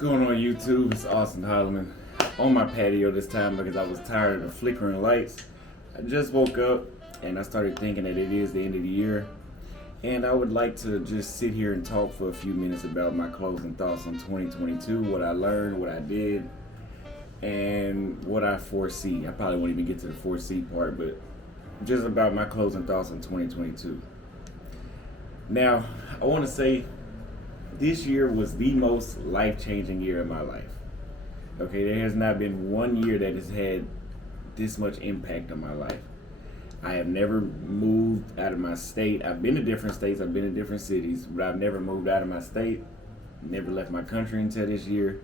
going on YouTube? It's Auston Holleman on my patio this time because I was tired of the flickering lights. I just woke up and I started thinking that it is the end of the year, and I would like to just sit here and talk for a few minutes about my closing thoughts on 2022, what I learned, what I did, and what I foresee. I probably won't even get to the foresee part, but just about my closing thoughts on 2022. Now, I want to say this year was the most life-changing year of my life. Okay, there has not been one year that has had this much impact on my life. I have never moved out of my state. I've been to different states, I've been to different cities, but I've never moved out of my state, never left my country until this year.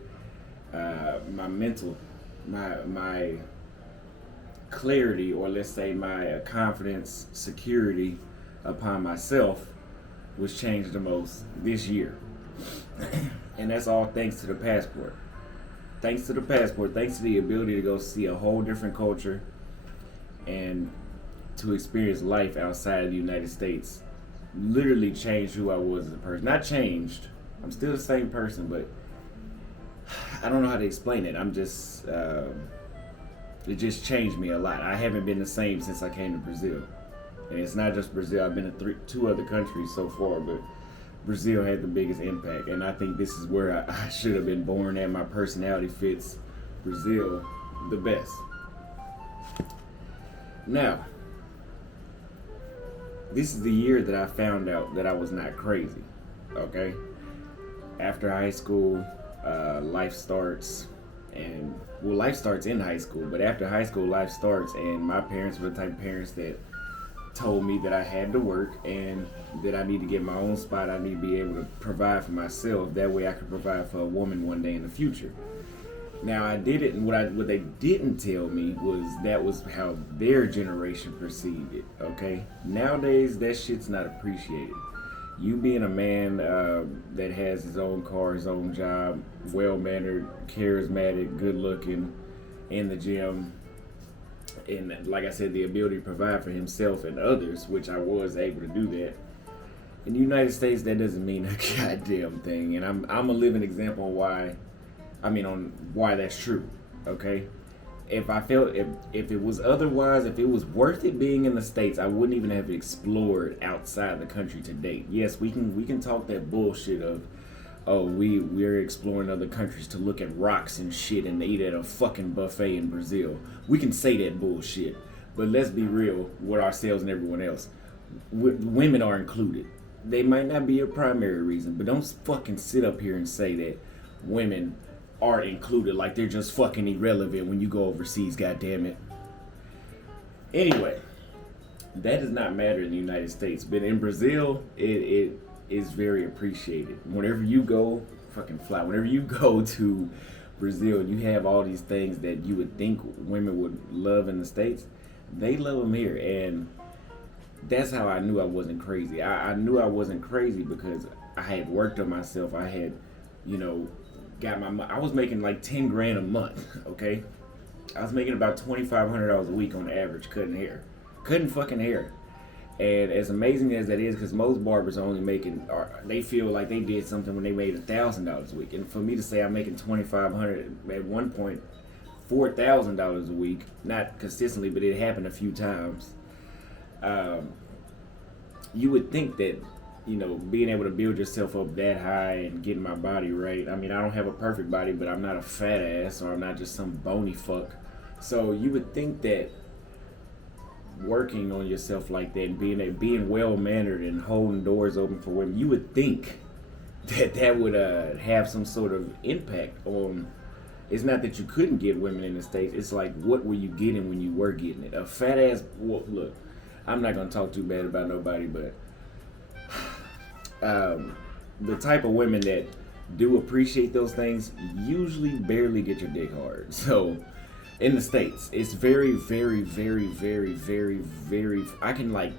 My mental, my clarity, or let's say my confidence, security upon myself was changed the most this year. And that's all thanks to the passport. Thanks to the passport, thanks to the ability to go see a whole different culture and to experience life outside of the United States literally changed who I was as a person. Not changed, I'm still the same person, but I don't know how to explain it. I'm just, it just changed me a lot. I haven't been the same since I came to Brazil. And it's not just Brazil, I've been to two other countries so far, but Brazil had the biggest impact, and I think this is where I should have been born at. My personality fits Brazil the best. Now, this is the year that I found out that I was not crazy, okay? After high school, life starts, and, well, life starts in high school, but after high school, life starts, and my parents were the type of parents that told me that I had to work and that I need to get my own spot. I need to be able to provide for myself. That way I could provide for a woman one day in the future. Now I did it, and what they didn't tell me was that was how their generation perceived it, okay? Nowadays, that shit's not appreciated. You being a man that has his own car, his own job, well-mannered, charismatic, good-looking, in the gym, and like I said, the ability to provide for himself and others, which I was able to do that. In the United States, that doesn't mean a goddamn thing, and I'm a living example on why that's true. Okay, if I felt if it was otherwise, if it was worth it being in the States, I wouldn't even have explored outside the country to date. Yes, we can talk that bullshit of, oh, we're exploring other countries to look at rocks and shit and eat at a fucking buffet in Brazil. We can say that bullshit, but let's be real with ourselves and everyone else. Women are included. They might not be a primary reason, but don't fucking sit up here and say that women are included like they're just fucking irrelevant when you go overseas, goddammit. Anyway, that does not matter in the United States, but in Brazil, it is very appreciated. Whenever you go, fucking fly. Whenever you go to Brazil, you have all these things that you would think women would love in the States. They love them here, and that's how I knew I wasn't crazy. I knew I wasn't crazy because I had worked on myself. I had, I was making like 10 grand a month, okay? I was making about $2,500 a week on average cutting fucking hair. And as amazing as that is, because most barbers are only making, or they feel like they did something when they made $1,000 a week. And for me to say I'm making $2,500 at one point, $4,000 a week, not consistently, but it happened a few times. You would think that, being able to build yourself up that high and getting my body right. I mean, I don't have a perfect body, but I'm not a fat ass, or I'm not just some bony fuck. So you would think that working on yourself like that and being well-mannered and holding doors open for women, you would think that would have some sort of impact on. It's not that you couldn't get women in the States. It's like, what were you getting when you were getting it? A fat ass, well, look, I'm not going to talk too bad about nobody, but the type of women that do appreciate those things usually barely get your dick hard. So in the States, it's very, very, very, very, very, very, I can like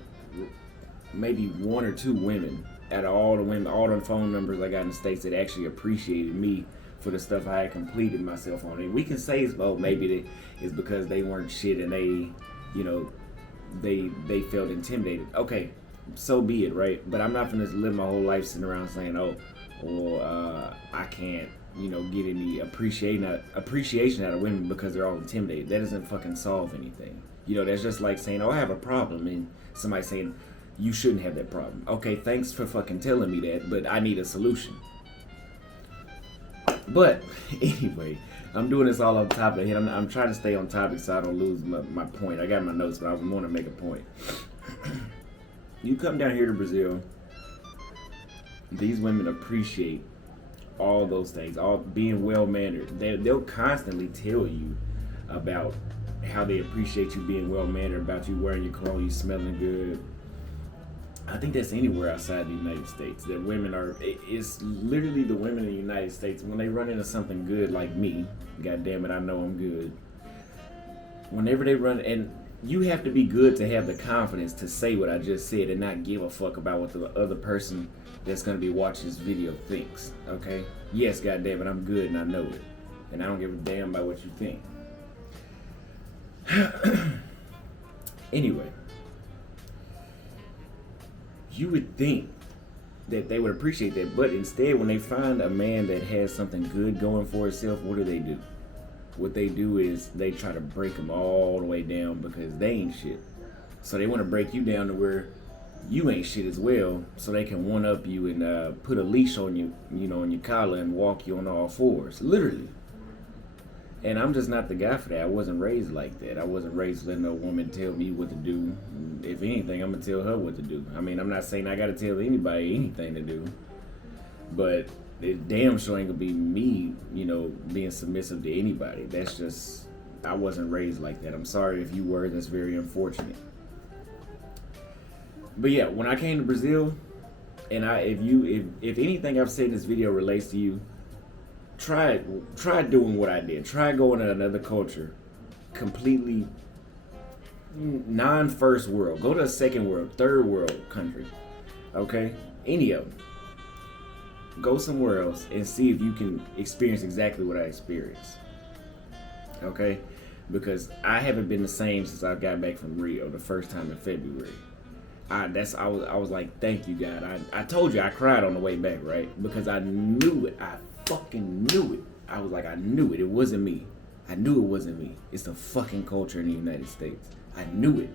maybe one or two women out of all the phone numbers I got in the States that actually appreciated me for the stuff I had completed myself on. And we can say, maybe it's because they weren't shit and they felt intimidated. Okay, so be it, right? But I'm not gonna live my whole life sitting around saying, I can't get any appreciation out of women because they're all intimidated. That doesn't fucking solve anything. That's just like saying, oh, I have a problem, and somebody saying, you shouldn't have that problem. Okay, thanks for fucking telling me that, but I need a solution. But anyway, I'm doing this all off the top of the head. I'm trying to stay on topic so I don't lose my point. I got my notes, but I want to make a point. You come down here to Brazil, these women appreciate all those things, all being well-mannered. They'll constantly tell you about how they appreciate you being well-mannered, about you wearing your clothes, you smelling good. I think that's anywhere outside the United States. That women it's literally the women in the United States, when they run into something good like me, god damn it, I know I'm good. Whenever they run, and you have to be good to have the confidence to say what I just said and not give a fuck about what the other person that's going to be watching this video thinks, okay? Yes, god damn it, I'm good and I know it. And I don't give a damn about what you think. Anyway, you would think that they would appreciate that, but instead, when they find a man that has something good going for itself, what do? What they do is they try to break them all the way down because they ain't shit. So they want to break you down to where you ain't shit as well, so they can one-up you and put a leash on you, on your collar and walk you on all fours, literally. And I'm just not the guy for that. I wasn't raised like that. I wasn't raised letting a woman tell me what to do. If anything, I'm going to tell her what to do. I mean, I'm not saying I got to tell anybody anything to do. But it damn sure ain't going to be me, being submissive to anybody. That's just, I wasn't raised like that. I'm sorry if you were. That's very unfortunate. But yeah, when I came to Brazil, and if anything I've said in this video relates to you, try doing what I did. Try going to another culture, completely non-first world. Go to a second world, third world country. Okay? Any of them. Go somewhere else and see if you can experience exactly what I experienced. Okay? Because I haven't been the same since I got back from Rio the first time in February. I was like, thank you, God. I told you I cried on the way back, right? Because I knew it. I fucking knew it. I was like, I knew it. It wasn't me. I knew it wasn't me. It's the fucking culture in the United States. I knew it.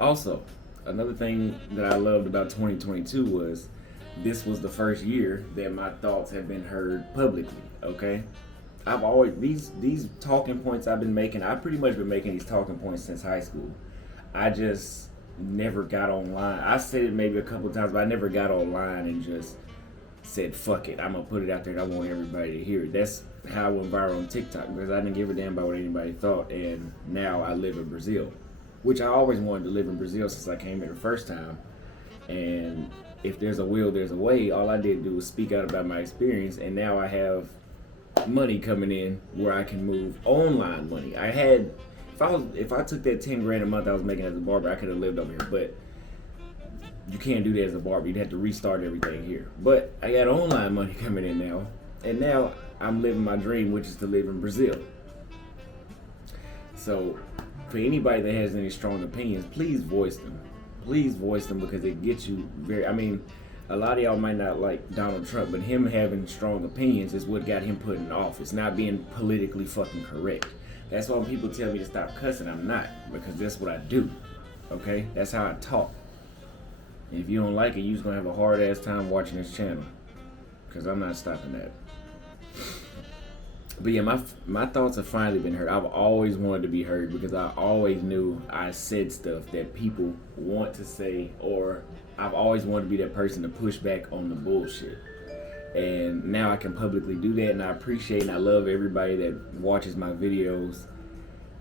Also, another thing that I loved about 2022 was this was the first year that my thoughts have been heard publicly, okay? I've always, these talking points I've been making, I've pretty much been making these talking points since high school. I just never got online. I said it maybe a couple times, but I never got online and just said, fuck it, I'm going to put it out there and I want everybody to hear it. That's how I went viral on TikTok, because I didn't give a damn about what anybody thought, and now I live in Brazil, which I always wanted to live in Brazil since I came here the first time. And if there's a will, there's a way. All I did do was speak out about my experience, and now I have money coming in where I can move online money. I had, if I took that 10 grand a month I was making as a barber, I could have lived over here, but you can't do that as a barber. You'd have to restart everything here. But I got online money coming in now, and now I'm living my dream, which is to live in Brazil. So for anybody that has any strong opinions, please voice them. Please voice them, because it gets you very, I mean, a lot of y'all might not like Donald Trump, but him having strong opinions is what got him put in office, not being politically fucking correct. That's why when people tell me to stop cussing, I'm not, because that's what I do, okay? That's how I talk. And if you don't like it, you're just gonna have a hard ass time watching this channel, because I'm not stopping that. But yeah, my thoughts have finally been heard. I've always wanted to be heard, because I always knew I said stuff that people want to say, or I've always wanted to be that person to push back on the bullshit. And now I can publicly do that, and I appreciate and I love everybody that watches my videos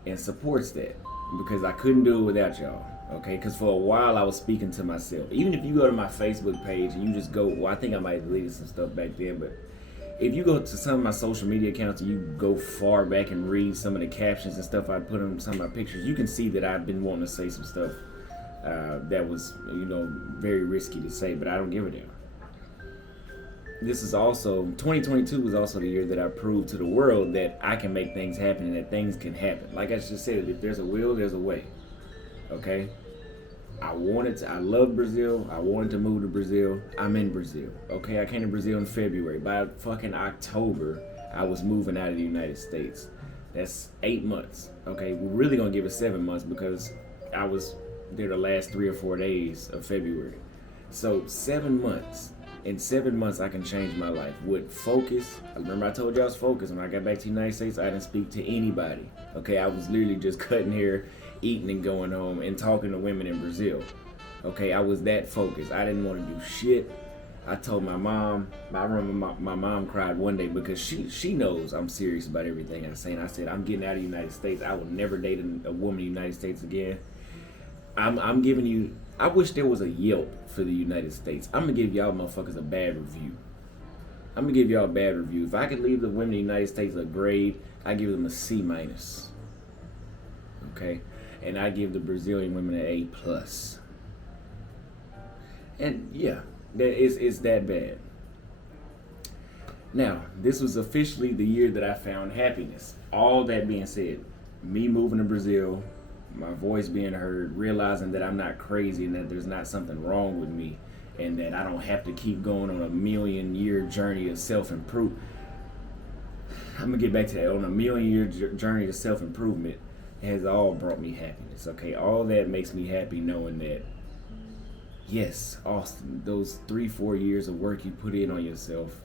and supports that, because I couldn't do it without y'all, okay? Because for a while I was speaking to myself. Even if you go to my Facebook page and you just go, well, I think I might have deleted some stuff back then, but if you go to some of my social media accounts and you go far back and read some of the captions and stuff I put on some of my pictures, you can see that I've been wanting to say some stuff that was, very risky to say, but I don't give a damn. This is also, 2022 was also the year that I proved to the world that I can make things happen and that things can happen. Like I just said, if there's a will, there's a way, okay? I love Brazil. I wanted to move to Brazil. I'm in Brazil. Okay, I came to Brazil in February. By fucking October, I was moving out of the United States. That's 8 months. Okay, we're really gonna give it 7 months because I was there the last 3 or 4 days of February. So 7 months. In 7 months, I can change my life with focus. I remember I told you I was focused. When I got back to the United States, I didn't speak to anybody. Okay, I was literally just cutting hair, eating and going home and talking to women in Brazil. Okay, I was that focused. I didn't want to do shit. I told my mom. I remember my mom cried one day because she knows I'm serious about everything I say. And I said, I'm getting out of the United States. I will never date a woman in the United States again. I'm giving you. I wish there was a Yelp for the United States. I'm gonna give y'all motherfuckers a bad review. I'm gonna give y'all a bad review. If I could leave the women in the United States a grade, I give them a C minus. Okay, and I give the Brazilian women an A plus. And yeah, it's that bad. Now, this was officially the year that I found happiness. All that being said, me moving to Brazil, my voice being heard, realizing that I'm not crazy and that there's not something wrong with me and that I don't have to keep going on a 1,000,000-year journey of self-improvement. I'm gonna get back to that. On a 1,000,000-year journey of self-improvement has all brought me happiness. Okay, all that makes me happy knowing that, yes, Auston, those 3-4 years of work you put in on yourself,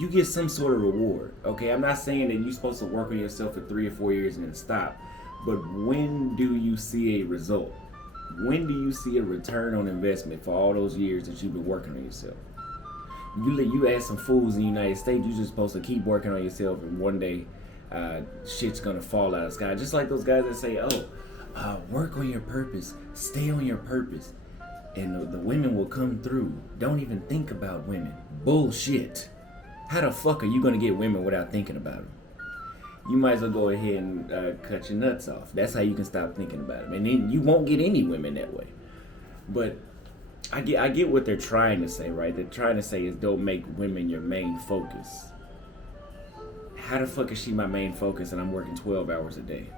you get some sort of reward. Okay, I'm not saying that you're supposed to work on yourself for 3 or 4 years and then stop. But when do you see a result? When do you see a return on investment for all those years that you've been working on yourself? You ask some fools in the United States, you're just supposed to keep working on yourself, and one day shit's gonna fall out of the sky. Just like those guys that say, work on your purpose, stay on your purpose, and the women will come through. Don't even think about women. Bullshit. How the fuck are you gonna get women without thinking about them? You might as well go ahead and cut your nuts off. That's how you can stop thinking about them. And then you won't get any women that way. But I get what they're trying to say, right? They're trying to say is don't make women your main focus. How the fuck is she my main focus and I'm working 12 hours a day?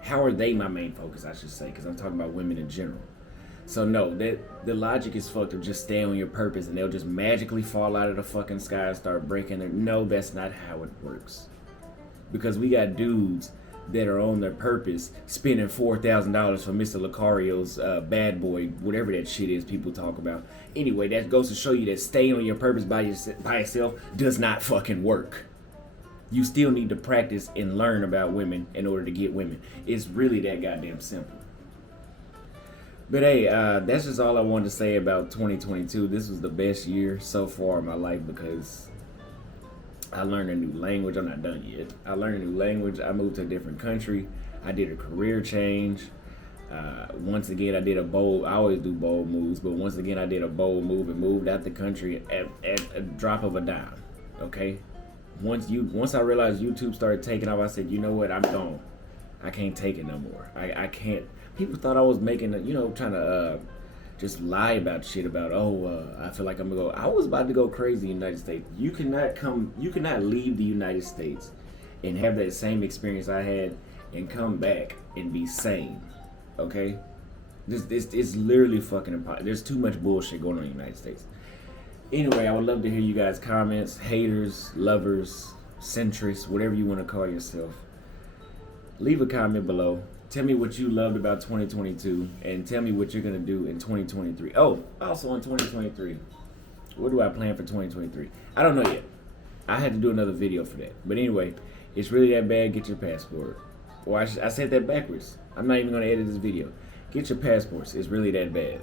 How are they my main focus, I should say, because I'm talking about women in general. So no, that the logic is fucked of just stay on your purpose and they'll just magically fall out of the fucking sky and start breaking their... No, that's not how it works. Because we got dudes that are on their purpose spending $4,000 for Mr. Lucario's bad boy, whatever that shit is people talk about. Anyway, that goes to show you that staying on your purpose by yourself does not fucking work. You still need to practice and learn about women in order to get women. It's really that goddamn simple. But hey, that's just all I wanted to say about 2022. This was the best year so far in my life because I learned a new language. I'm not done yet. I learned a new language. I moved to a different country. I did a career change. Once again, I always do bold moves, but once again, I did a bold move and moved out the country at a drop of a dime. Okay? Once I realized YouTube started taking off, I said, you know what? I'm gone. I can't take it no more. I can't. People thought I was making, trying to just lie about shit about, I feel like I'm gonna go. I was about to go crazy in the United States. You cannot leave the United States and have that same experience I had and come back and be sane. Okay? It's literally fucking impossible. There's too much bullshit going on in the United States. Anyway, I would love to hear you guys' comments, haters, lovers, centrists, whatever you want to call yourself. Leave a comment below. Tell me what you loved about 2022 and tell me what you're going to do in 2023. Oh, also in 2023, what do I plan for 2023? I don't know yet. I had to do another video for that. But anyway, it's really that bad. Get your passport. Or I said that backwards. I'm not even going to edit this video. Get your passports. It's really that bad.